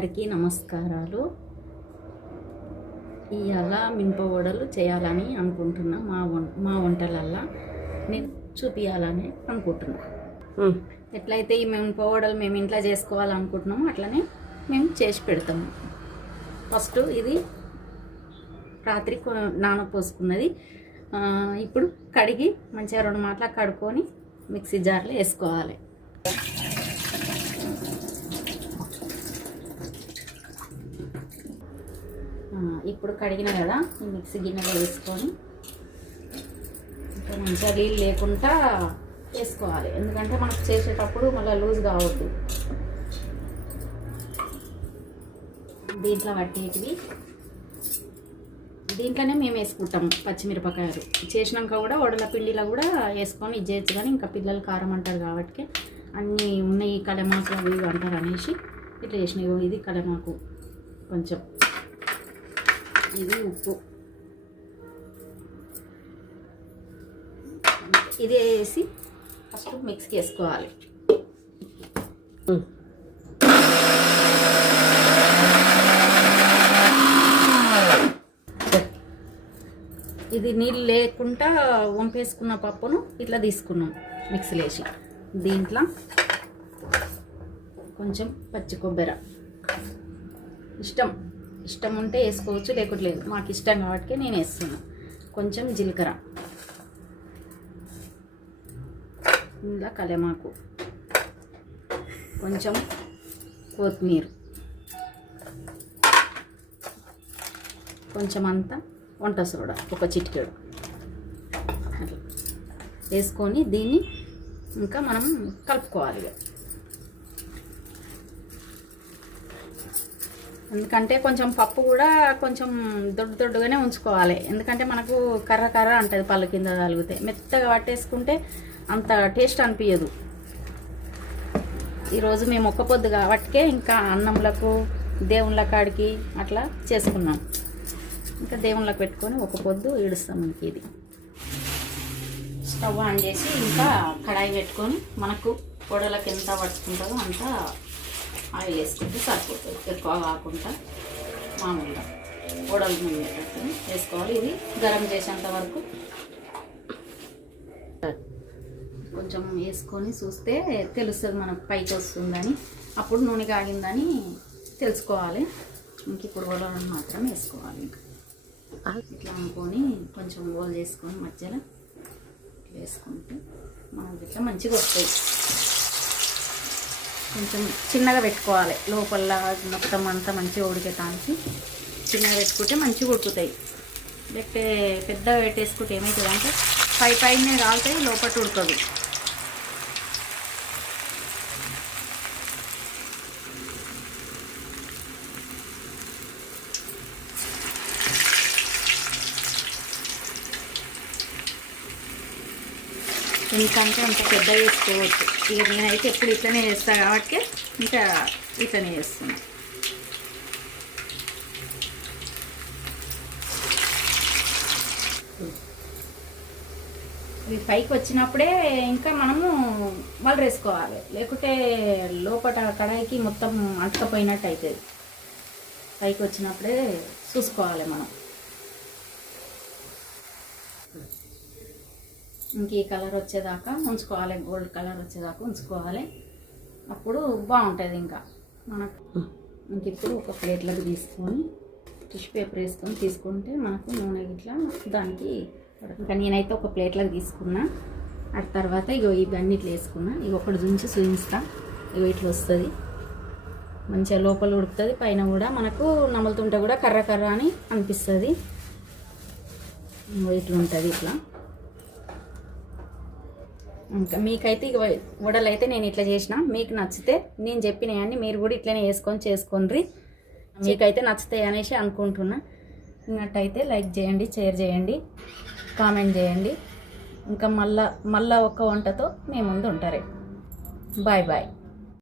అందరికీ నమస్కారాలు. ఇవాళ మినప వడలు చేయాలని అనుకుంటున్నా. మా వంటలల్లా నేను చూపించాలని అనుకుంటున్నా. ఎట్లయితే ఈ మినప వడలు మేము ఇంట్లో చేసుకోవాలనుకుంటున్నామో అట్లనే మేము చేసి పెడతాము. ఫస్ట్ ఇది రాత్రి నానపోసుకున్నది. ఇప్పుడు కడిగి మంచిగా 2 మాటలు కడుక్కొని మిక్సీ జార్లో వేసుకోవాలి. ఇప్పుడు కడిగిన కదా ఈ మిక్సీ గిన్నెలో వేసుకొని ఇంకా మంచిగా నీళ్ళు లేకుండా వేసుకోవాలి. ఎందుకంటే మనకు చేసేటప్పుడు మళ్ళీ లూజ్ కావద్దు. దీంట్లో పట్టేటివి దీంట్లోనే మేము వేసుకుంటాం. పచ్చిమిరపకాయలు చేసినాక కూడా వడల పిండిలో కూడా వేసుకొని ఇది చేయొచ్చు. కానీ ఇంకా పిల్లలు కారం అంటారు కాబట్టి అన్నీ ఉన్నాయి. కలమాకు అవి అంటారు అనేసి ఇట్లా చేసినాయి. ఇది కలమాకు, కొంచెం ఇది ఉప్పు, ఇది వేసి ఫస్ట్ మిక్స్కి వేసుకోవాలి. ఇది నీళ్ళు లేకుండా వంపేసుకున్న పప్పును ఇట్లా తీసుకున్నాం మిక్సీలో వేసి. దీంట్లో కొంచెం పచ్చి కొబ్బరి ఇష్టం ఉంటే వేసుకోవచ్చు, లేకపోతే లేదు. మాకు ఇష్టం కాబట్టి నేను వేస్తున్నాను. కొంచెం జీలకర్ర, ఇందులో కలమాకు, కొంచెం కొత్తిమీర, కొంచెం అంతా వంట సోడా, ఒక చిటికెడు అట్లా వేసుకొని దీన్ని ఇంకా మనం కలుపుకోవాలి. ఎందుకంటే కొంచెం పప్పు కూడా కొంచెం దొడ్డుగానే ఉంచుకోవాలి. ఎందుకంటే మనకు కర్ర అంటుంది పళ్ళు కింద తగిలితే. మెత్తగా పట్టేసుకుంటే అంత టేస్ట్ అనిపించదు. ఈరోజు మేము ఒక్క పొద్దు కాబట్టికే ఇంకా అన్నంలకు దేవుళ్ళ కాడికి అట్లా చేసుకున్నాం. ఇంకా దేవుళ్ళకి పెట్టుకొని ఒక పొద్దు ఈడుస్తాం. ఇంక ఇది స్టవ్ ఆన్ చేసి ఇంకా కడాయి పెట్టుకొని మనకు వడలకు ఎంత పట్టుకుంటుందో అంత ఆయిల్ వేసుకుంటే సరిపోతుంది. ఎక్కువ కాకుండా మామూలుగా వడలు ఉండేటట్టు వేసుకోవాలి. ఇది గరం చేసేంత వరకు కొంచెం వేసుకొని చూస్తే తెలుస్తుంది మనకు పైకి వస్తుందని. అప్పుడు నూనె కాగిందని తెలుసుకోవాలి. ఇంక ఇప్పుడు వడలను మాత్రం వేసుకోవాలి. ఇట్లా అనుకొని కొంచెం గోల్ చేసుకొని మధ్యలో ఇట్లా వేసుకుంటే మనకి ఇట్లా మంచిగా వస్తాయి. కొంచెం చిన్నగా పెట్టుకోవాలి. లోపల మొత్తం అంతా మంచిగా ఉడికేటానికి చిన్నగా పెట్టుకుంటే మంచిగా ఉడుకుతాయి. లేకపోతే పెద్దగా పెట్టేసుకుంటే ఏమవుతుంది అంటే పైనే కాలుతాయి, లోపల ఉడకదు. ఎందుకంటే అంత పెద్దగా వేసుకోవచ్చు. ఇక నేనైతే ఎప్పుడు ఇట్లనే చేస్తాను కాబట్టి ఇంకా ఇట్లనే చేస్తున్నాను. ఇవి పైకి వచ్చినప్పుడే ఇంకా మనము వాళ్ళు వేసుకోవాలి. లేకుంటే లోపల కడాయికి మొత్తం అంటుకపోయినట్టు అవుతుంది. పైకి వచ్చినప్పుడే చూసుకోవాలి మనం. ఇంక ఈ కలర్ వచ్చేదాకా ఉంచుకోవాలి. గోల్డ్ కలర్ వచ్చేదాకా ఉంచుకోవాలి. అప్పుడు బాగుంటుంది. ఇంకా మనకు ఇంక ఇప్పుడు ఒక ప్లేట్లోకి తీసుకొని టిష్యూ పేపర్ వేసుకొని తీసుకుంటే మనకు నూనె ఇట్లా దానికి. ఇంకా నేనైతే ఒక ప్లేట్లోకి తీసుకున్నా. ఆ తర్వాత ఇవన్నీ ఇట్లా వేసుకున్నా. ఇవి ఒకటి చూపిస్తా. ఇవి ఇట్లా వస్తుంది. మంచిగా లోపల ఉడుకుతుంది. పైన కూడా మనకు నములుతుంటే కూడా కర్ర అని అనిపిస్తుంది. ఇట్లా ఉంటుంది. ఇట్లా ఇంకా మీకైతే ఇక వడలు అయితే నేను ఇట్లా చేసిన. మీకు నచ్చితే నేను చెప్పినవన్నీ మీరు కూడా ఇట్లనే చేసుకోండి. మీకైతే నచ్చుతాయి అనేసి అనుకుంటున్నా. నట్టయితే లైక్ చేయండి, షేర్ చేయండి, కామెంట్ చేయండి. ఇంకా మళ్ళా ఒక వంటతో మీ ముందు ఉంటారు. బాయ్.